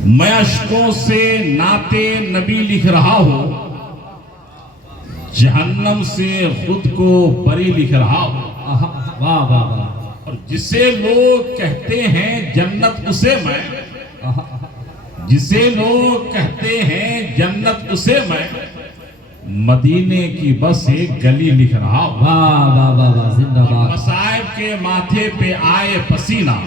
मैं अश्कों से नाते नबी लिख रहा हूं, जहन्नम से खुद को बरी लिख रहा हूं। वाह वाह वाह। और जिसे लोग कहते हैं जन्नत उसे मैं, जिसे लोग कहते हैं जन्नत उसे मैं मदीने की बस एक गली लिख रहा हूं। वाह वाह वाह वाह, जिंदाबाद। मसाइब के माथे पे आए पसीना,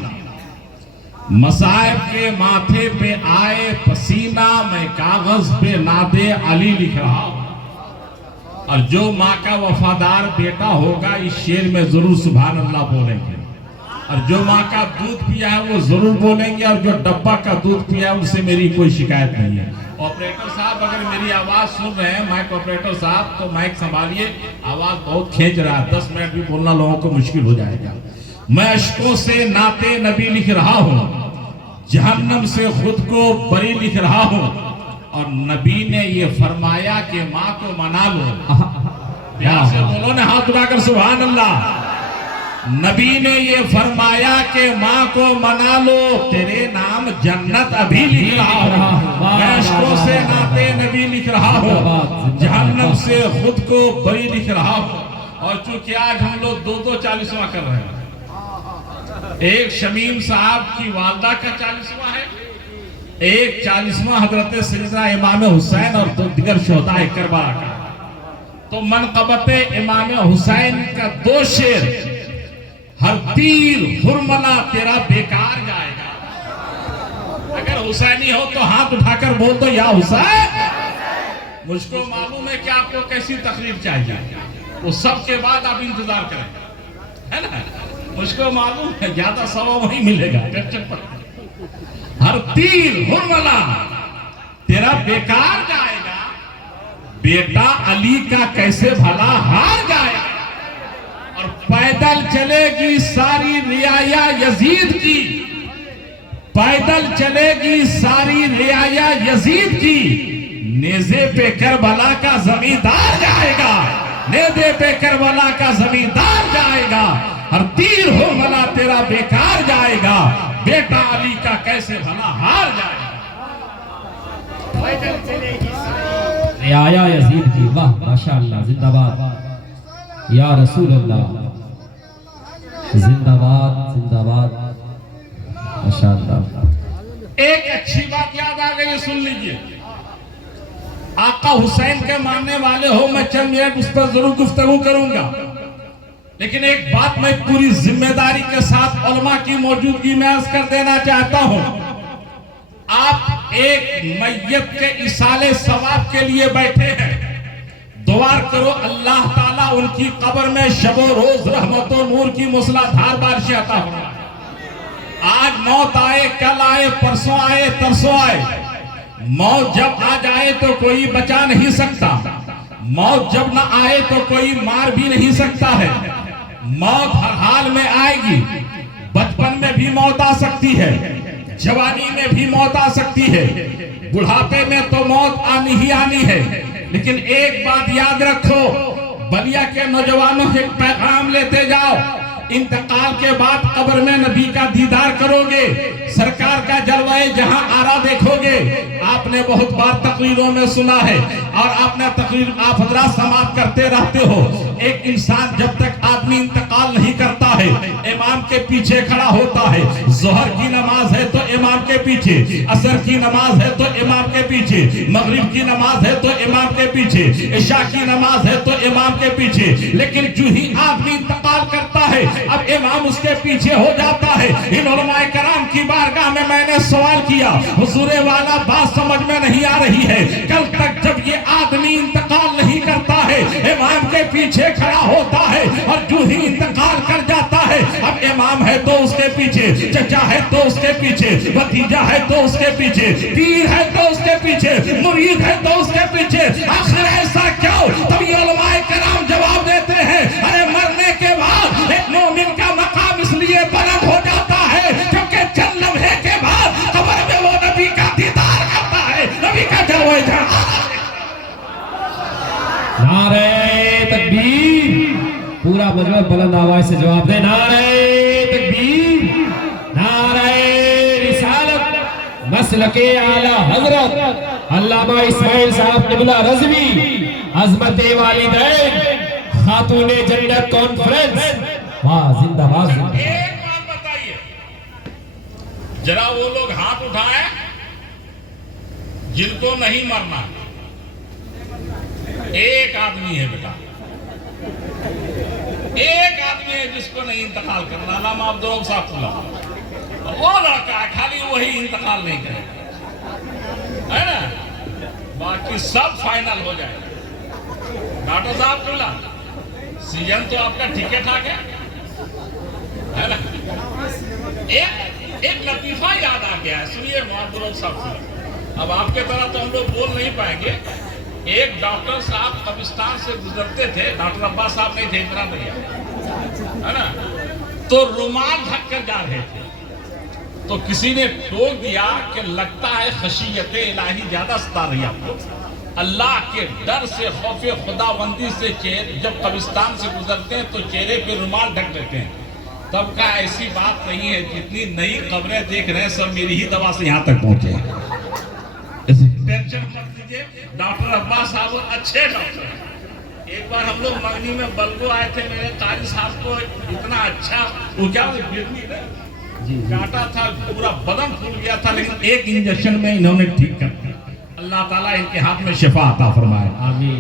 मसाइब के माथे पे आए पसीना, मैं कागज पे नादे अली लिख रहा हूं। और जो माँ का वफादार बेटा होगा इस शेर में जरूर सुभान अल्लाह बोलेंगे, और जो माँ का दूध पिया है वो जरूर बोलेंगे, और जो डब्बा का दूध पिया है उससे मेरी कोई शिकायत नहीं है। ऑपरेटर साहब अगर मेरी आवाज सुन रहे हैं, माइक ऑपरेटर साहब, तो माइक संभालिए, आवाज बहुत खींच रहा है, 10 मिनट भी बोलना लोगों को मुश्किल हो जाएगा। मैं अश्कों से नाते नबी लिख रहा हूं, जहन्नम से खुद को बरी लिख रहा हूं, और नबी ने ये फरमाया कि माँ को मना लो। प्यार से बोलो ना, हाथ उठाकर सुभान अल्लाह। नबी ने ये फरमाया कि माँ को मना लो, तेरे नाम जन्नत अभी लिख रहा हूं। मैं अश्कों से नाते नबी लिख रहा हूं, जहन्नम से खुद को बरी लिख रहा हूं। और चूंकि आज हम लोग 2-2 40वां कर रहे हैं, एक शमीम साहब की वालदा का 40वां है, एक 40वां हजरत सैयदना इमाम हुसैन और दो दिगर शोहदाए करबला का। तो मनक़बत इमाम हुसैन का 2 शेर, हर तीर हुरमला तेरा बेकार जाएगा। अगर हुसैनी हो तो हाथ उठाकर बोल दो या हुसैन। मुझको मालूम है कि आपको कैसी तकलीफ चाहिए, वो सब के बाद आप इंतजार करें, है ना। मुझको मालूम है ज्यादा सवाब वही मिलेगा, टेंशन पर। हर तीर हुरमला तेरा बेकार जाएगा, बेटा अली का कैसे भला हार जाएगा। और पैदल चलेगी सारी रियाया यजीद की, पैदल चलेगी सारी रियाया यजीद की, नेज़े पे करबला का जमींदार जाएगा, नेज़े पे करबला का जमींदार जाएगा। हर तीर हो भला तेरा बेकार जाएगा, बेटा अली का कैसे भला हार जाएगा। पैदल चलेगी रियाया यजीद की, वाह माशाअल्लाह, जिंदाबाद या रसूल अल्लाह, जिंदाबाद जिंदाबाद माशाअल्लाह। एक अच्छी बात याद आ गई, सुन लीजिए। आका हुसैन के मानने वाले हो, मैं चंद मिनट उस पर जरूर गुफ्तगू करूंगा, लेकिन एक बात मैं पूरी जिम्मेदारी के साथ उलमा की मौजूदगी में अर्ज कर देना चाहता हूं। आप एक मैयत के इसाले सवाब के लिए बैठे हैं, दुआ करो अल्लाह ताला उनकी कब्र में शबो रोज रहमत और नूर की मूसलाधार बारिश अता फरमाए। आज मौत आए, कल आए, परसों आए, तरसों आए, मौत जब आ जाए तो कोई बचा नहीं सकता, मौत जब ना आए तो कोई मार भी नहीं सकता है। मौत हर हाल में आएगी, बचपन में भी मौत आ सकती है, जवानी में भी मौत आ सकती है, बुढ़ापे में तो मौत आनी ही आनी है। लेकिन एक बात याद रखो, बलिया के नौजवानों से पैगाम लेते जाओ, इंतकाल के बाद कब्र में नबी का दीदार करोगे, सरकार का जलवाए जहां आरा देखोगे। आपने बहुत बार तकरीरों में सुना है, और आपने तकरीर आप हजरात समाप्त करते रहते हो। एक इंसान जब तक आदमी इंतकाल नहीं करता है, इमाम के पीछे खड़ा होता है। जोहर की नमाज है तो इमाम के पीछे, असर की नमाज है तो इमाम के पीछे, मगरिब की नमाज है तो इमाम के पीछे, इशा की नमाज है तो इमाम के पीछे। लेकिन जो ही आदमी इंतकाल करता है, अब इमाम उसके पीछे हो जाता है। इन उलमाए कराम की बारगाह में मैंने सवाल किया, हुजूरे वाला बात समझ में नहीं आ रही है। कल तक जब ये आदमी इंतकाल नहीं करता है, इमाम के पीछे खड़ा होता है, और जो ही इंतकाल कर जाता है, अब इमाम है तो उसके पीछे, चचा है तो उसके पीछे, भतीजा है तो उसके पीछे, पीर है तो उसके पीछे, मुरीद है तो उसके पीछे। आखिर ऐसा क्यों? तब ये उलमाए कराम जवाब देते हैं, अरे मरने के बाद एक मोमिन का मकाम इसलिए बुलंद हो जाता है क्योंकि चंद लम्हे के बाद कब्र में वो नबी का दीदार करता है, नबी का जलवा जाता है। नारे तकबीर, पूरा मजमा बुलंद आवाज से जवाब दे, नारे तकबीर, नारे रिसालत, नस्ल के आला हजरत अल्लामा इस्माइल साहब किबला रज़वी, अज़मत वालिदैन, खातूने जन्नत कॉन्फ्रेंस, वाह जिंदाबाद। एक बात बताइए, जरा वो लोग हाथ उठाए जिनको नहीं मरना। एक आदमी है बेटा, एक आदमी है जिसको नहीं इंतकाल करना, अल्लामा अब्दुल रऊफ साहब। वो लड़का है, खाली वही इंतकाल नहीं करेगा, है ना, बाकी सब फाइनल हो जाएगा। डॉक्टर साहब बोला सीजन तो आपका ठीक ठाक है ना। एक लतीफा याद आ गया है, सुनिए अब्दुल रऊफ साहब। अब आपके तरह तो हम लोग बोल नहीं पाएंगे। एक डॉक्टर साहब कब्रिस्तान से गुजरते थे, डॉक्टर अब्बास साहब नहीं थे, इतना नहीं है ना, तो रुमाल ढक कर जा रहे थे, तो किसी ने टोक दिया कि लगता है खशियत इलाही ज्यादा सता रही आपको, अल्लाह के डर से, खौफे खुदाबंदी से जब कब्रिस्तान से गुजरते हैं तो चेहरे पे रुमाल ढक लेते हैं। तब का ऐसी बात नहीं है, जितनी नई खबरें देख रहे हैं सब मेरी ही दवा से यहाँ तक पहुंचे। टेंशन मत लीजिए, डॉक्टर अब्बास साहब अच्छे डॉक्टर हैं। एक बार हम लोग मगनी में बलगो आए थे, मेरे कारी साहब को इतना अच्छा वो क्या काटा था, पूरा बदन फूल गया था, लेकिन एक इंजेक्शन में इन्होंने ठीक कर दिया। अल्लाह ताला इनके हाथ में शिफा अता फरमाए।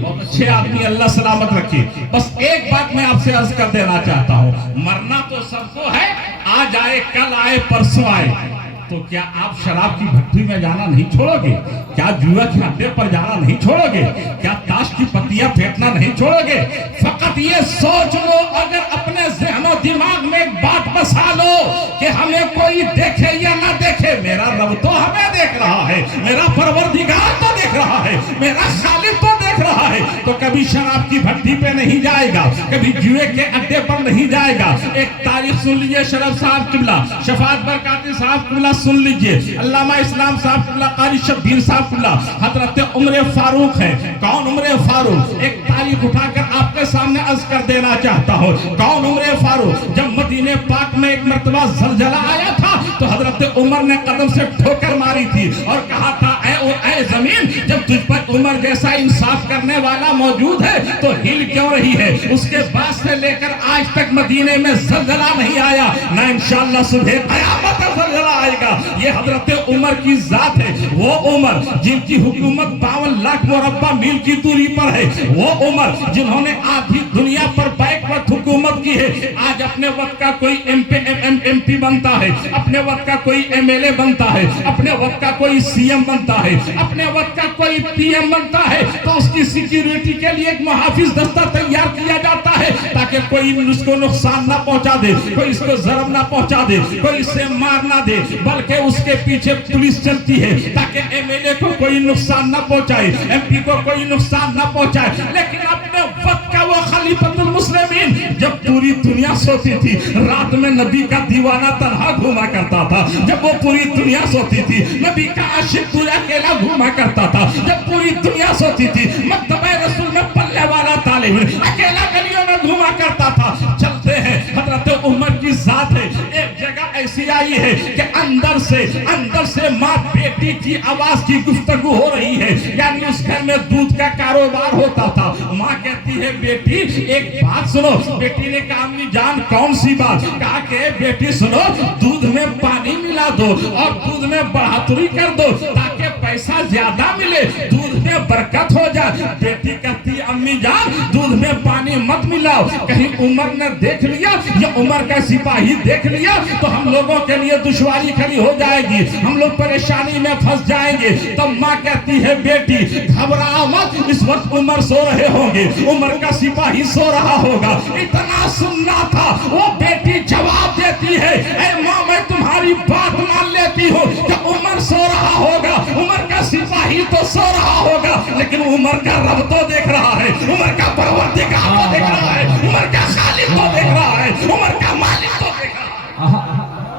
बहुत अच्छे आदमी, अल्लाह सलामत रखे। बस एक बात मैं आपसे अर्ज कर देना चाहता हूँ, मरना तो सबको है, आज आए कल आए परसों आए, तो क्या आप शराब की भट्टी में जाना नहीं छोड़ोगे? क्या जुआ के अड्डे पर जाना नहीं छोड़ोगे? क्या ताश की पत्तियां फेंकना नहीं छोड़ोगे? फकत ये सोच लो, अगर अपने ज़हनो दिमाग में एक बात बसा लो कि हमें कोई देखे या ना देखे, मेरा रब तो हमें देख रहा है, मेरा परवरदिगार तो देख रहा है, मेरा खालिक तो देख रहा है, तो कभी शराब की भट्टी पे नहीं जाएगा, कभी जुए के अड्डे पर नहीं जाएगा। एक तारीख सुन लीजिए, शरफ साहब किबला, शफात बरकाती साहब किबला सुन लीजिए, अल्लामा इस्लाम साहब किबला, कारी शब्बीर साहब किबला, हजरत उमर फारूक है। कौन उमर फारूक? एक तारीख उठाकर आपके सामने अर्ज कर देना चाहता हूँ, कौन उमर फारूक? जब मदीने पाक में एक मर्तबा जलजला आया था तो हजरत उमर ने कदम से ठोकर मारी थी और कहा था, ऐ जमीन, जब तुझ पर उमर जैसा इंसाफ करने वाला मौजूद है तो हिल क्यों रही है? उसके बाद से लेकर आज तक मदीने में जलजला नहीं आया, ना इंशाअल्लाह सुबह क़यामत तक जलजला आएगा। ये हजरत उमर की जात है, वो उमर जिनकी हुकूमत 52 लाख मुरब्बा मील की दूरी पर है, वो उमर जिन्होंने आधी दुनिया पर बैकवर्ड हुकूमत की है। आज अपने वक्त का कोई एमपी बनता है, अपने वक्त का कोई एमएलए बनता है, अपने वक्त का कोई सीएम बनता है, अपने वक्त का कोई पीएम बनता है, तो उसकी सिक्योरिटी के लिए एक मुहाफिज दस्ता तैयार किया जाता है ताकि कोई उसको नुकसान ना पहुंचा दे, कोई इसको जरब ना पहुंचा दे, कोई इसे मार ना दे, बल्कि उसके पीछे पुलिस चलती है ताकि एमएलए को कोई नुकसान ना पहुंचाए, एमपी को कोई नुकसान ना पहुंचाए। लेकिन अपने वक्त का वो खलीफतुल मुस्लिमीन जब पूरी दुनिया सोती थी, रात में नबी का दीवाना तन्हा घूमा करता था, जब वो पूरी दुनिया सोती थी, नबी का आशिक तू अकेला घूमा करता था, जब पूरी दुनिया सोती थी, मक्तबे रसूल में पल्ले वाला तालिब अकेला गलियों में घूमा करता था। चलते हैं, हजरत उमर की जात है। एक जगह ऐसी आई है कि अंदर से माँ बेटी की आवाज की गुफ्तगू हो रही है, यानी उस घर में दूध का कारोबार होता था। माँ कहती है, बेटी एक बात सुनो। बेटी ने कहा, अम्मी जान कौन सी बात? कहा कि बेटी सुनो, दूध में पानी मिला दो और दूध में बढ़ातुरी कर दो ताकि पैसा ज्यादा मिले, दूध में बरकत हो जाए। बेटी कहती है, अम्मी जान दूध में पानी मत मिलाओ, कहीं उमर ने देख लिया या उमर का सिपाही देख लिया तो हम लोगों के लिए दुश्वारी खड़ी हो जाएगी, हम लोग परेशानी में फंस जाएंगे। तो माँ कहती है, बेटी घबराओ मत, इस वक्त उमर सो रहे होंगे, उमर का सिपाही सो रहा होगा। इतना सुनना था। वो बेटी जवाब देती है, ऐ माँ मैं तुम्हारी बात मान लेती हूँ कि उमर सो रहा होगा, उमर का सिपाही तो सो रहा होगा, लेकिन उमर का रब तो देख रहा है, उमर का परवरदिगार तो देख रहा है, उमर का खालिक तो देख रहा है, उमर का मालिक तो देख रहा है।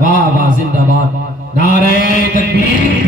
वाह वाह, जिंदाबाद, नारे तकबीर,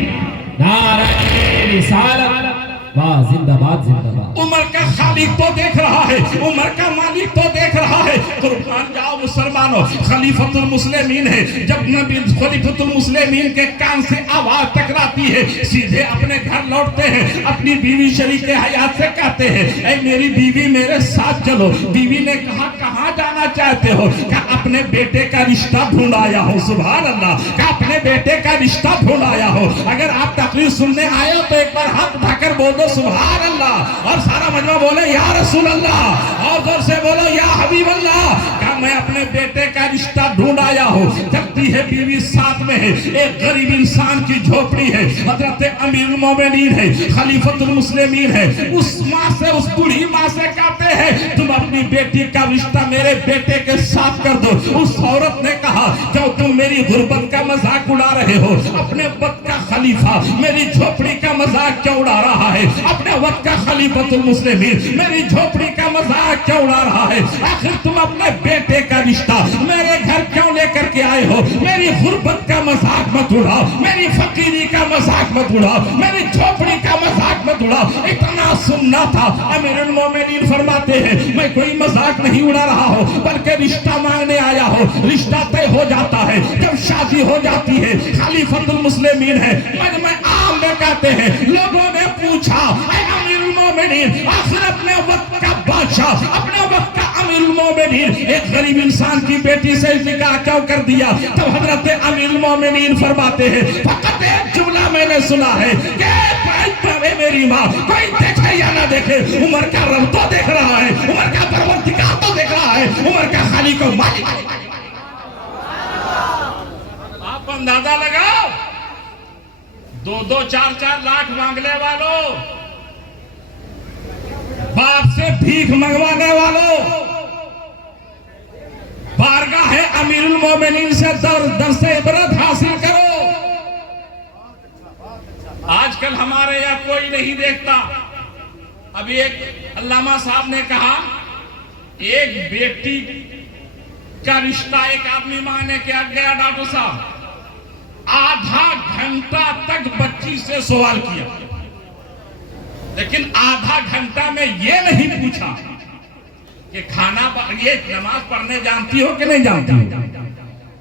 नारे रिसालत, वाह, जिंदाबाद जिंदाबाद। उमर का खालिक तो देख रहा है, उमर का मालिक तो देख रहा है। कुर्बान जाओ मुसलमानों, खलीफतुल मुस्लिमीन है। जब नबी खलीफतुल मुस्लिमीन के कान से आवाज टकराती है, सीधे अपने घर लौटते हैं, अपनी बीवी शरीक हयात से कहते हैं, ऐ मेरी बीवी मेरे साथ चलो। बीवी ने कहा कहाँ जाना चाहते हो? कहा अपने बेटे का रिश्ता ढूंढ आया हो। सुभान अल्लाह, कहा अपने बेटे का रिश्ता ढूंढ आया हो। अगर आप तकरीर सुनने आए हो तो एक बार हाथ उठाकर बोल दो सुभान अल्लाह, और सारा मजमा बोले या रसूल अल्लाह, और जोर से बोलो या हबीब अल्लाह। कहा मैं अपने बेटे का रिश्ता ढूंढ आया हूँ। जबकि है बीवी साथ में है, एक गरीब इंसान की झोपड़ी है, हजरत अमीरुल मोमिनीन है, खलीफतुल मुस्लिमीन है। उस माँ से, उस बूढ़ी माँ से कहते हैं तुम अपनी बेटी का रिश्ता मेरे बेटे के साथ कर दो। उस औरत ने कहा क्यों तुम मेरी गुर्बत का मजाक उड़ा रहे हो? अपने वक्त का खलीफा मेरी झोपड़ी का मजाक क्यों उड़ा रहा है? अपने वक्त का खलीफतुल मुस्लिमीन मेरी झोपड़ी का मजाक क्यों उड़ा रहा है? आखिर तुम अपने बेटे का रिश्ता मेरे घर क्यों लेकर के आए हो? मेरी गुर्बत का मजाक मत उड़ाओ, मेरी फकीरी का मजाक मत उड़ाओ, मेरी झोपड़ी का मजाक मत उड़ाओ। इतना सुनना था। अमीरुल मोमिनीन फरमाते हैं मैं कोई मजाक नहीं उड़ा रहा हूँ, बल्कि रिश्ता मांगने आया हूँ। रिश्ता तय हो जाता है जब शादी हो जाती है। खलीफतुल मुस्लिमीन है, मजमा आम में कहते हैं लोगों ने पूछा अमीरुल मोमिनीन, आखिर अपने वक्त का बादशाह, अपने वक्त का अमीरुल मोमिनीन एक गरीब इंसान की बेटी से निकाह क्यों कर दिया? तब हजरत अमीरुल मोमिनीन फरमाते हैं फकत एक जुमला मैंने सुना है कि मेरी माँ कोई देखे या ना देखे, उमर का रब तो देख रहा है, उमर का परवरदिगार तो देख रहा है, उमर का खालिक और मालिक। आप अंदाजा लगाओ, 2-2, 4-4 लाख मांगने वालों, बाप से भीख मंगवाने वालों, बारगाह है अमीरुल मोमिनीन से दर्स इबरत हासिल करो। आजकल हमारे यहाँ कोई नहीं देखता। अभी एक अल्लामा साहब ने कहा एक बेटी का रिश्ता एक आदमी मांगने के गया, डॉक्टर साहब आधा घंटा तक बच्ची से सवाल किया, लेकिन आधा घंटा में ये नहीं पूछा कि खाना ये नमाज पढ़ने जानती हो कि नहीं जानती हो,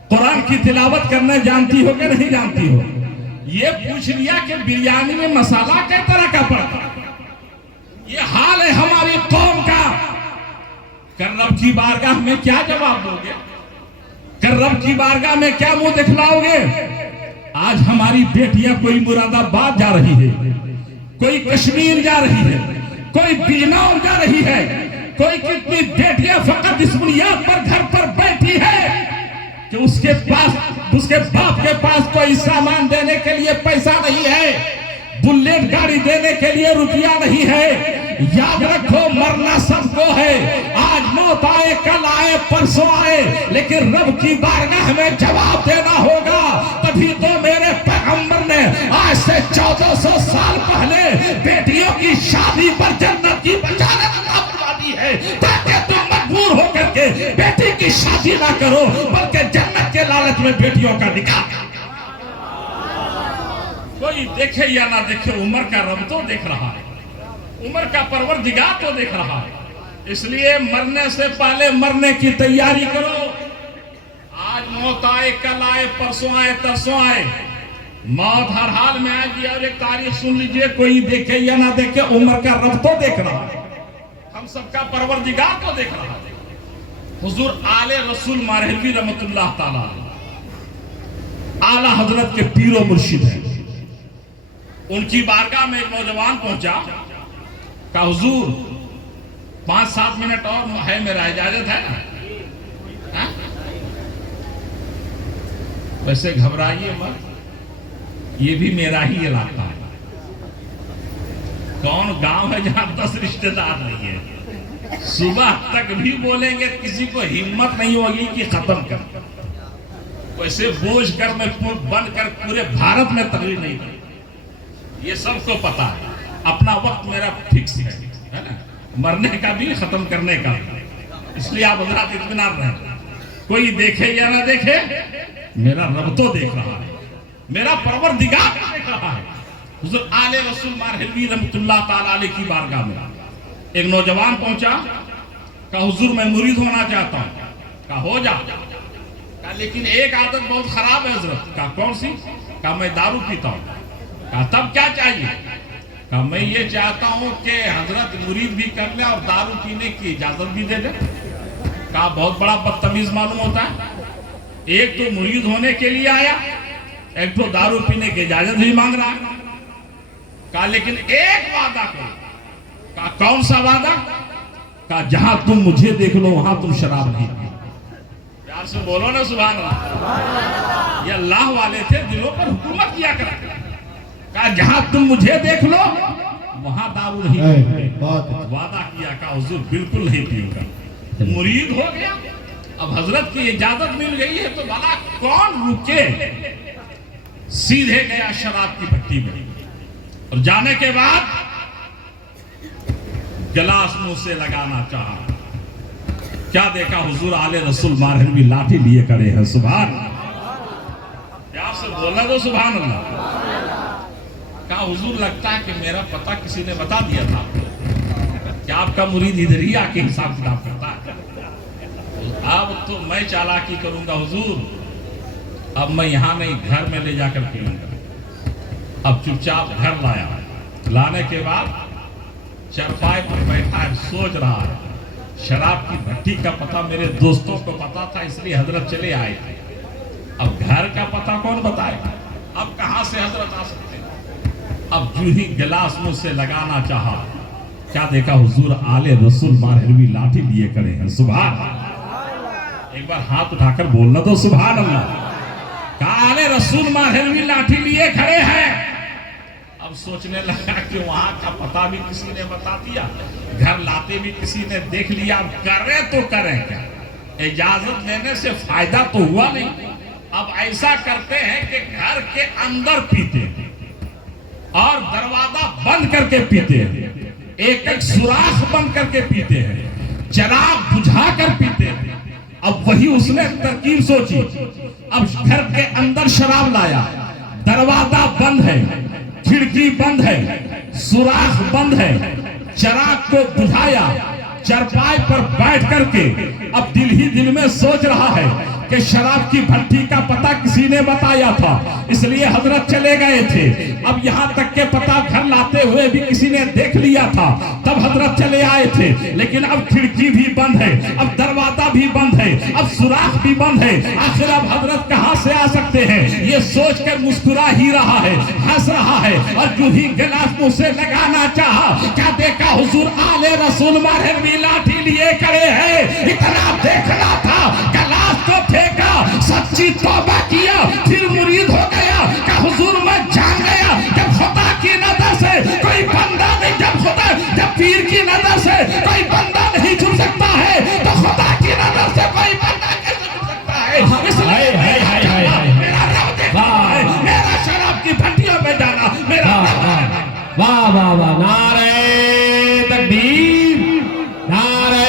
कुरान की तिलावत करने जानती हो कि नहीं जानती हो। ये पूछ लिया कि बिरयानी में मसाला किस तरह का पड़ता। ये हाल है हमारी कौम का। कर रब की बारगाह में क्या जवाब दोगे? कर रब की बारगाह में क्या मुंह दिखलाओगे? आज हमारी बेटियां कोई मुरादाबाद जा रही है, कोई कश्मीर जा रही है, कोई बिजनौर जा रही है, कोई कितनी बेटियां फकत इस बुनियाद पर घर पर बैठी है कि उसके बाप के पास कोई सामान देने के लिए पैसा नहीं है, बुलेट गाड़ी देने के लिए रुपया नहीं है। याद रखो मरना सबको है। आज मौत आए, कल आए, परसों आए, लेकिन रब की बारगाह में जवाब देना होगा। तभी तो मेरे पैगंबर ने आज से 1400 साल पहले बेटियों की शादी पर जन्नत की बशारत करवा दी है, ताकि तुम मजबूर होकर के बेटी की शादी ना करो, बल्कि जन्नत के लालच में बेटियों का निकाह। कोई देखे या ना देखे, उमर का रब तो देख रहा है, उमर का परवरदिगार तो देख रहा है। इसलिए मरने से पहले मरने की तैयारी करो। आज मौत आए, कल आए, परसों आए, तरसों आए, मौत हर हाल में आएगी। और एक तारीख सुन लीजिए, कोई देखे या ना देखे, उमर का रब तो देख रहा है, हम सबका परवरदिगार तो देख रहा है। हुजूर आले रसूल मारहलवी रहमतुल्लाह ताला आला हजरत के पीरो मुर्शिद है। उनकी बारगाह में एक नौजवान पहुंचा, कहा हुजूर 5-7 मिनट और है, मेरा इजाजत है ना? हा? वैसे घबराइए मत, ये भी मेरा ही इलाका है। कौन गांव है जहां 10 रिश्तेदार नहीं है? सुबह तक भी बोलेंगे, किसी को हिम्मत नहीं होगी कि खत्म कर। वैसे बोझ कर मैं बनकर पूरे भारत में तकरीर नहीं करूं, ये सबको पता है। अपना वक्त मेरा फिक्स है ना, मरने का भी खत्म करने का। इसलिए आप हजरात इत्मीनान रहें, कोई देखे या ना देखे, मेरा रब तो देख रहा है, मेरा परवरदिगार देख रहा है। हुजूर आले रसूल मारहलवी रहमतुल्लाह ताला अलैह की बारगाह में एक नौजवान पहुंचा, कहा हुजूर मैं मुरीद होना चाहता हूं। कहा हो जा। कहा लेकिन एक आदत बहुत खराब है हजरत। कहा कौन सी? कहा मैं दारू पीता हूं। कहा तब क्या चाहिए? कहा मैं ये चाहता हूं कि हजरत मुरीद भी कर ले और दारू पीने की इजाजत भी दे दे। कहा बहुत बड़ा बदतमीज मालूम होता है, एक तो मुरीद होने के लिए आया, एक तो दारू पीने की इजाजत भी मांग रहा है। कहा लेकिन एक वादा करो। कहा कौन सा वादा? कहा जहां तुम मुझे देख लो वहां तुम शराब नहीं पी। प्यार से बोलो ना सुभान अल्लाह। ये अल्लाह वाले थे, दिलों पर हुकूमत किया करते। कहा जहां तुम मुझे देख लो वहां दारू नहीं पीऊंगा। वादा किया, कहा हुजूर बिल्कुल नहीं पीऊंगा। मुरीद हो गया, अब हजरत की इजाजत मिल गई है तो भला कौन रुके। सीधे गया शराब की भट्टी में और जाने के बाद गिलास मुंह से लगाना चाहा। क्या देखा? हुजूर आले रसूल मारहलवी लाठी लिए खड़े हैं। सुभान अल्लाह। प्यार से बोला तो सुभान अल्लाह। कहा हुजूर लगता है कि मेरा पता किसी ने बता दिया था, क्या आपका मुरीद इधर ही आके हिसाब किताब करता है। अब तो मैं चालाकी करूंगा हुजूर, अब मैं यहां नहीं घर में ले जाकर पीऊंगा। अब चुपचाप घर लाया, लाने के बाद चरपाई पर बैठा है, सोच रहा है शराब की भट्टी का पता मेरे दोस्तों को पता था इसलिए हजरत चले आए थे, अब घर का पता कौन बताएगा, अब कहां से हजरत आ सकते हैं। अब जो ही गिलास मुंह से लगाना चाहा, क्या देखा? हुजूर आले रसूल मारहलवी लाठी लिए खड़े हैं। सुभान अल्लाह। एक बार हाथ उठाकर बोलना तो सुभान अल्लाह। कहा आले रसूल मारहलवी लाठी लिए खड़े हैं। अब सोचने लगा कि वहां का पता भी किसी ने बता दिया, घर लाते भी किसी ने देख लिया, अब करें तो करें क्या, इजाजत लेने से फायदा तो हुआ नहीं। अब ऐसा करते हैं कि घर के अंदर पीते हैं और दरवाजा बंद करके पीते हैं, एक एक सुराख बंद करके पीते हैं, चराग बुझा कर पीते हैं। अब वही उसने तरकीब सोची। अब घर के अंदर शराब लाया, दरवाजा बंद है, खिड़की बंद है, सुराख बंद है, चराग को बुझाया, चरपाई पर बैठ करके अब दिल ही दिल में सोच रहा है कि शराब की भट्टी का पता किसी ने बताया था इसलिए हजरत चले गए थे। अब यहाँ तक के पता घर लाते हुए भी किसी ने देख लिया था तब हजरत चले आए थे, लेकिन अब खिड़की भी बंद है, अब दरवाजा भी बंद है, अब सुराख भी बंद है, आखिर अब हजरत कहाँ से आ सकते हैं। ये सोचकर मुस्कुरा ही रहा है, हंस रहा है और जो ही गिलास मुंह से लगाना चाहा, क्या देखा? हुजूर आले रसूल मारहलवी लाठी लिए खड़े हैं। इतना देखना था, गिलास को फेंका, सच्ची तौबा किया, फिर मुरीद हो गया। क्या हुजूर मैं जान गया जब खुदा की नजर से कोई बंदा नहीं, जब पीर की नजर से कोई बंदा नहीं छुप सकता है तो खुदा की नजर से कोई बंदा कैसे छुप सकता है। इसलिए मेरा रब देखता है, मेरा शराब की भट्टियों में जाना मेरा। वाह वाह वाह, नारे तकबीर, नारे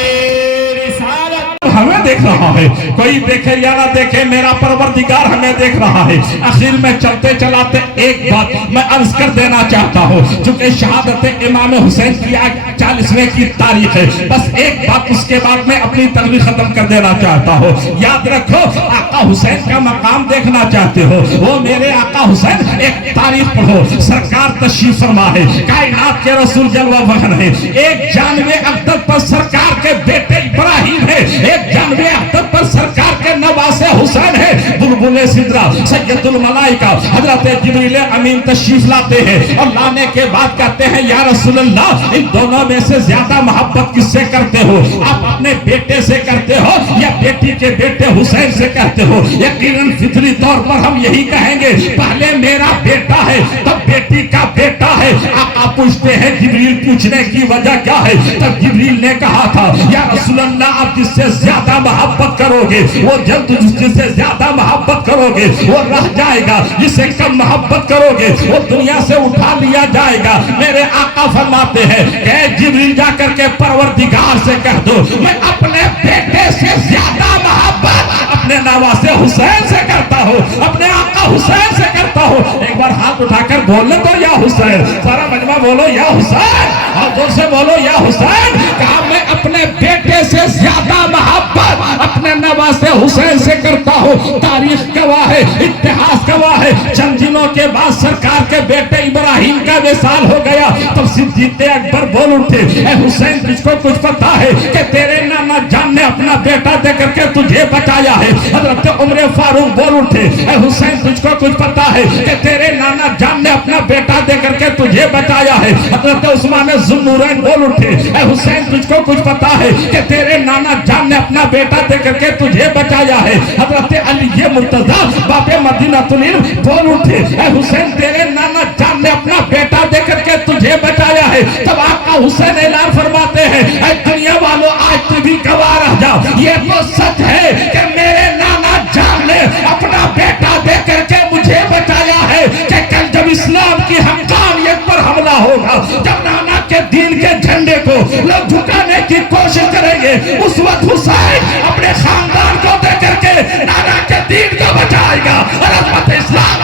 रिसालत। हमें देख रहा है, कोई देखे या ना देखे मेरा परवरदिगार हमें देख रहा है। आखिर में चलते चलाते एक बात मैं अर्ज कर देना चाहता हूँ, चूंकि शहादत इमाम हुसैन की 40वें की तारीख है, बस एक बात उसके बाद में अपनी तकरीर खत्म कर देना चाहता हूँ। याद रखो, आका हुसैन का मकाम देखना चाहते हो, वो मेरे आका हुसैन एक तारीख पढ़ो, सरकार तशरीफ फरमा है, कायनात के रसूल जलवा बहन है, एक जानवे अख्तर पर सरकार के बेटे इब्राहिम है, एक जानवे अख्तर पर सरकार के नवासे हुसैन है, बुलबुले सिदरा सैयदुल मलाइका हजरत जिब्रील अमीन तशरीफ लाते हैं और लाने के बाद कहते हैं या रसूल अल्लाह, इन दोनों में से ज्यादा मोहब्बत किससे करते हो? आप अपने बेटे से करते हो या बेटी के बेटे हुसैन से करते हो? यकीनन फितरी तौर पर हम यही कहेंगे, पहले मेरा बेटा है तब बेटी का बेटा है। आप पूछते हैं जिब्रील पूछने की वजह क्या है? तब जिब्रील ने कहा था या रसूल अल्लाह, आप जिससे ज्यादा मोहब्बत करोगे वो जल्द, जिससे ज्यादा मोहब्बत करोगे वो रह जाएगा, जिससे कम मोहब्बत करोगे वो दुनिया से उठा लिया जाएगा। मेरे आका फरमाते हैं कि जिब्रील जाकर के परवरदिगार से कह दो मैं अपने बेटे से ज्यादा मोहब्बत अपने नवासे हुसैन से करता हो, अपने आका हुसैन से करता हो। एक बार हाथ उठाकर बोलने तो या हुसैन, सारा मजमा बोलो या हुसैन, और जोर से बोलो या हुसैन। कहा मैं अपने बेटे से ज्यादा मोहब्बत अपने नवासे हुसैन से करता हूँ। तारीख गवाह है, इतिहास गवाह है, चंद दिनों के बाद सरकार के बेटे इब्राहिम का विसाल हो गया। तब सिद्दीक़ अकबर बोल उठे, ए हुसैन तुझको कुछ पता है कि तेरे नाना जान ने अपना बेटा दे करके तुझे बचाया है। हजरत उमर फारूक बोल उठे, ए हुसैन तुझको कुछ पता है कि तेरे नाना जान ने अपना बेटा दे करके तुझे बचाया है। हजरत उस्मान ज़ुन्नूरैन बोल उठे, ए हुसैन तुझको कुछ पता है कि तेरे नाना जान ने अपना बेटा दे करके तुझे बचाया है। हजरत अली मुर्तजा बाबे मदीनातुल इल्म बोल उठे, ए हुसैन तेरे नाना जान ने अपना बेटा दे करके तुझे बचाया है। तब आका हुसैन ऐलान फरमाते हैं, ऐ दुनिया वालों आज तुम भी गवाह रह जाओ, ये तो सच है कि मेरे नाना जान ने अपना बेटा दे करके मुझे बचाया है कि कल जब इस्लाम की हक्कानियत पर हमला होगा, जब नाना के दीन के झंडे को लोग झुकाने की कोशिश करेंगे, उस वक्त हुसैन अपने खानदान को दे करके नाना के दीन को बचाएगा और अज़मत इस्लाम।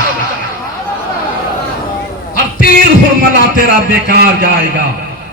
हर तीर फुरमला तेरा बेकार जाएगा,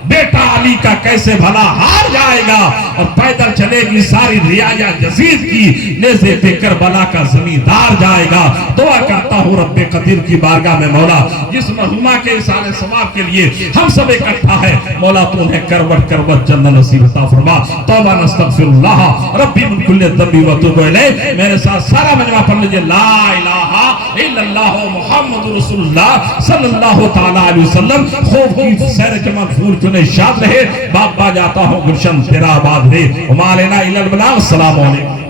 बेटा अली का कैसे भला हार जाएगा, और पैदल चलेगी सारी रियाया यजीद की, नेज़े पे करबला का जमींदार जाएगा। दुआ करता हूँ रब्बे कदीर की बारगाह में मौला, जिस मरहुमा के इसाले सवाब के लिए हम सब इकट्ठा है, मौला तू उन्हें करवट करवट जन्नत नसीब अता फरमा। तौबा नस्तगफिरुल्लाह रब्बी मिन कुल्ली ज़ंबी व तूबु इलैह। मेरे साथ सारा मजमा पढ़ लीजिए, ला इलाहा इल्लल्लाह मुहम्मदुर रसूलुल्लाह सल्लल्लाहु तआला अलैहि वसल्लम। खूब की सैर जमात फूल चुने शाद रहे, बाप बा जाता हूँ गुलशन तेरा आबाद रहे। उमालेना इल्लल बलाग। अस्सलामु अलैकुम।